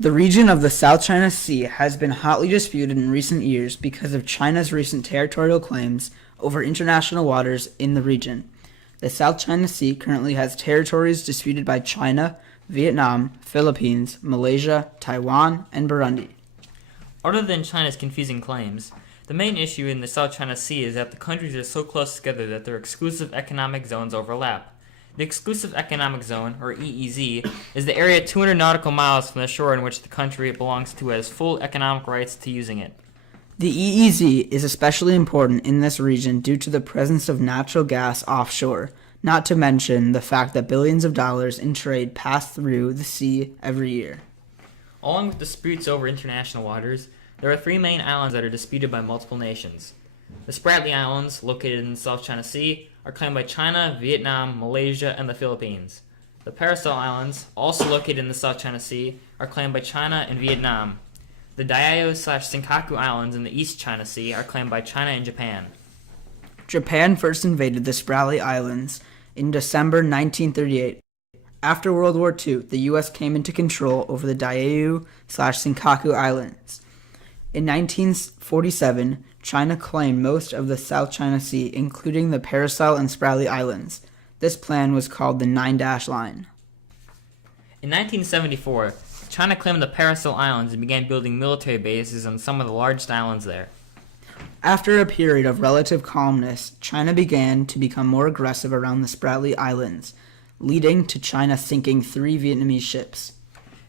The region of the South China Sea has been hotly disputed in recent years because of China's recent territorial claims over international waters in the region. The South China Sea currently has territories disputed by China, Vietnam, Philippines, Malaysia, Taiwan, and Burundi. Other than China's confusing claims, the main issue in the South China Sea is that the countries are so close together that their exclusive economic zones overlap. The Exclusive Economic Zone, or EEZ, is the area 200 nautical miles from the shore in which the country it belongs to has full economic rights to using it. The EEZ is especially important in this region due to the presence of natural gas offshore, not to mention the fact that billions of dollars in trade pass through the sea every year. Along with disputes over international waters, there are three main islands that are disputed by multiple nations. The Spratly Islands, located in the South China Sea, are claimed by China, Vietnam, Malaysia, and the Philippines. The Paracel Islands, also located in the South China Sea, are claimed by China and Vietnam. The Diaoyu/Senkaku Islands in the East China Sea are claimed by China and Japan. Japan first invaded the Spratly Islands in December 1938. After World War II, the U.S. came into control over the Diaoyu/Senkaku Islands. In 1947, China claimed most of the South China Sea, including the Paracel and Spratly Islands. This plan was called the Nine-Dash Line. In 1974, China claimed the Paracel Islands and began building military bases on some of the largest islands there. After a period of relative calmness, China began to become more aggressive around the Spratly Islands, leading to China sinking 3 Vietnamese ships.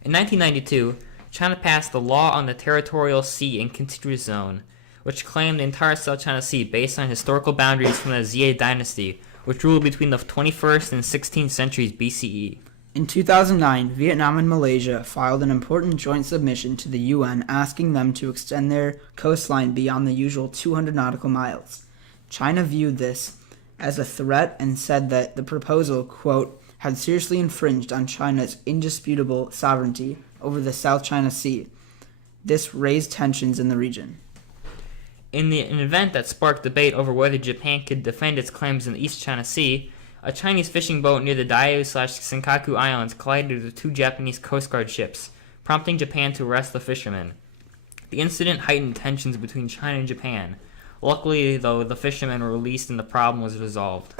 In 1992, China passed the Law on the Territorial Sea and Contiguous Zone, which claimed the entire South China Sea based on historical boundaries from the Xie dynasty, which ruled between the 21st and 16th centuries BCE. In 2009, Vietnam and Malaysia filed an important joint submission to the UN asking them to extend their coastline beyond the usual 200 nautical miles. China viewed this as a threat and said that the proposal, quote, had seriously infringed on China's indisputable sovereignty over the South China Sea. This raised tensions in the region. In an event that sparked debate over whether Japan could defend its claims in the East China Sea, a Chinese fishing boat near the Diaoyu/Senkaku Islands collided with 2 Japanese Coast Guard ships, prompting Japan to arrest the fishermen. The incident heightened tensions between China and Japan. Luckily, though, the fishermen were released and the problem was resolved.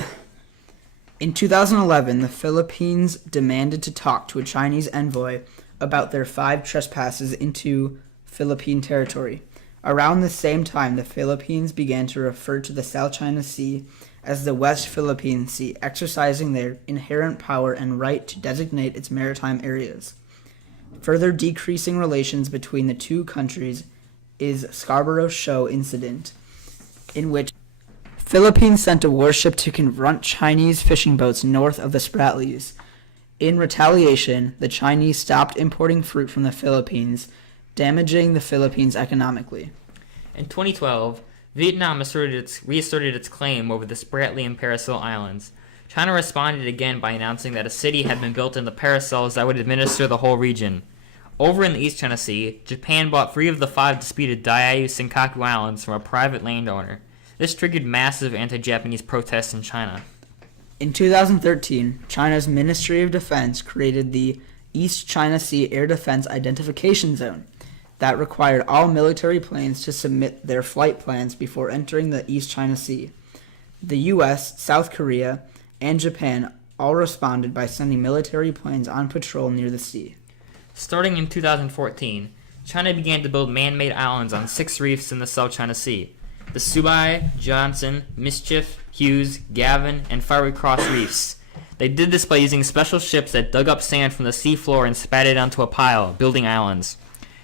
In 2011, the Philippines demanded to talk to a Chinese envoy about their 5 trespasses into Philippine territory. Around the same time, the Philippines began to refer to the South China Sea as the West Philippine Sea, exercising their inherent power and right to designate its maritime areas. Further decreasing relations between the two countries is Scarborough Shoal incident, in which Philippines sent a warship to confront Chinese fishing boats north of the Spratlys. In retaliation, the Chinese stopped importing fruit from the Philippines, damaging the Philippines economically. In 2012, Vietnam reasserted its claim over the Spratly and Paracel Islands. China responded again by announcing that a city had been built in the Paracels that would administer the whole region. Over in the East China Sea, Japan bought 3 of the 5 disputed Diaoyu/Senkaku Islands from a private landowner. This triggered massive anti-Japanese protests in China. In 2013, China's Ministry of Defense created the East China Sea Air Defense Identification Zone that required all military planes to submit their flight plans before entering the East China Sea. The U.S., South Korea, and Japan all responded by sending military planes on patrol near the sea. Starting in 2014, China began to build man-made islands on 6 reefs in the South China Sea: the Subai, Johnson, Mischief, Hughes, Gavin, and Fiery Cross reefs. They did this by using special ships that dug up sand from the seafloor and spat it onto a pile, building islands.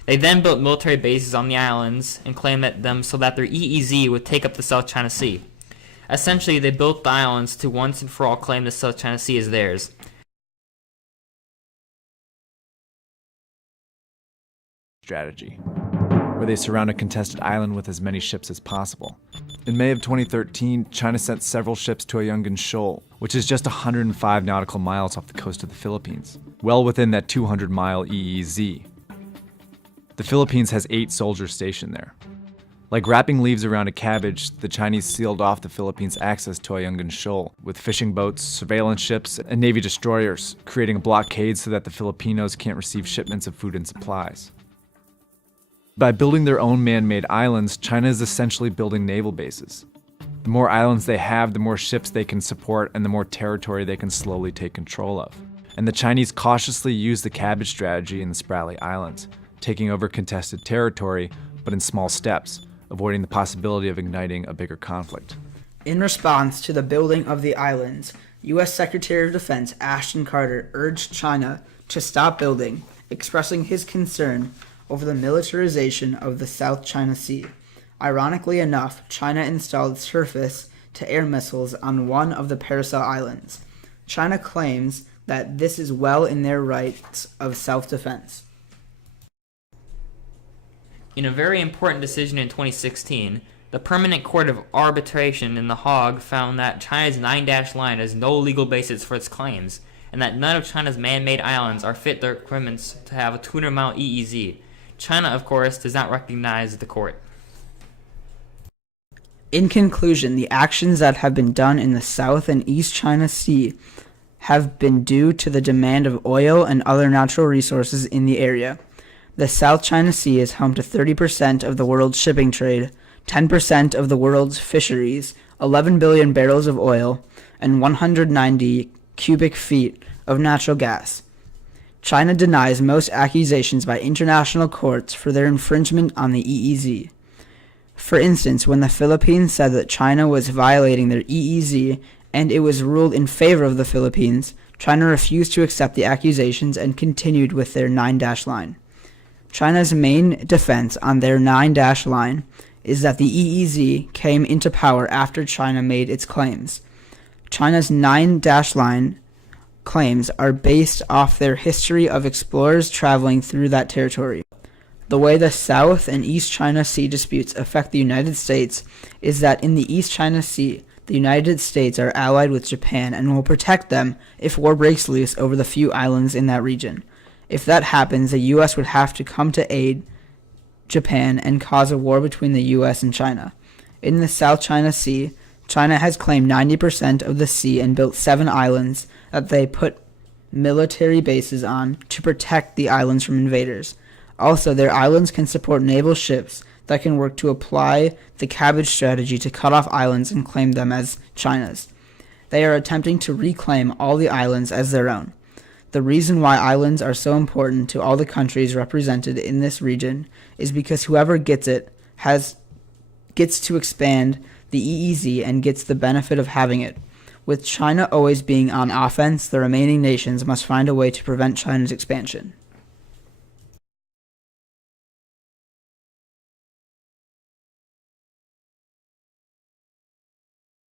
They then built military bases on the islands and claimed them so that their EEZ would take up the South China Sea. Essentially, they built the islands to once and for all claim the South China Sea as theirs. Strategy, where they surround a contested island with as many ships as possible. In May of 2013, China sent several ships to Ayungin Shoal, which is just 105 nautical miles off the coast of the Philippines, well within that 200-mile EEZ. The Philippines has 8 soldiers stationed there. Like wrapping leaves around a cabbage, the Chinese sealed off the Philippines' access to Ayungin Shoal with fishing boats, surveillance ships, and Navy destroyers, creating a blockade so that the Filipinos can't receive shipments of food and supplies. By building their own man-made islands, China is essentially building naval bases. The more islands they have, the more ships they can support, and the more territory they can slowly take control of. And the Chinese cautiously use the cabbage strategy in the Spratly Islands, taking over contested territory, but in small steps, avoiding the possibility of igniting a bigger conflict. In response to the building of the islands, U.S. Secretary of Defense Ashton Carter urged China to stop building, expressing his concern over the militarization of the South China Sea. Ironically enough, China installed surface-to-air missiles on one of the Paracel Islands. China claims that this is well in their rights of self-defense. In a very important decision in 2016, the Permanent Court of Arbitration in The Hague found that China's 9-dash line has no legal basis for its claims, and that none of China's man-made islands are fit their requirements to have a 200-mile EEZ. China, of course, does not recognize the court. In conclusion, the actions that have been done in the South and East China Sea have been due to the demand of oil and other natural resources in the area. The South China Sea is home to 30% of the world's shipping trade, 10% of the world's fisheries, 11 billion barrels of oil, and 190 cubic feet of natural gas. China denies most accusations by international courts for their infringement on the EEZ. For instance, when the Philippines said that China was violating their EEZ and it was ruled in favor of the Philippines, China refused to accept the accusations and continued with their 9-dash line. China's main defense on their 9-dash line is that the EEZ came into power after China made its claims. China's 9-dash line claims are based off their history of explorers traveling through that territory. The way the South and East China Sea disputes affect the United States is that in the East China Sea, the United States are allied with Japan and will protect them if war breaks loose over the few islands in that region. If that happens, the U.S. would have to come to aid Japan and cause a war between the U.S. and China. In the South China Sea, China has claimed 90% of the sea and built 7 islands that they put military bases on to protect the islands from invaders. Also, their islands can support naval ships that can work to apply the cabbage strategy to cut off islands and claim them as China's. They are attempting to reclaim all the islands as their own. The reason why islands are so important to all the countries represented in this region is because whoever gets it gets to expand the EEZ and gets the benefit of having it. With China always being on offense, the remaining nations must find a way to prevent China's expansion.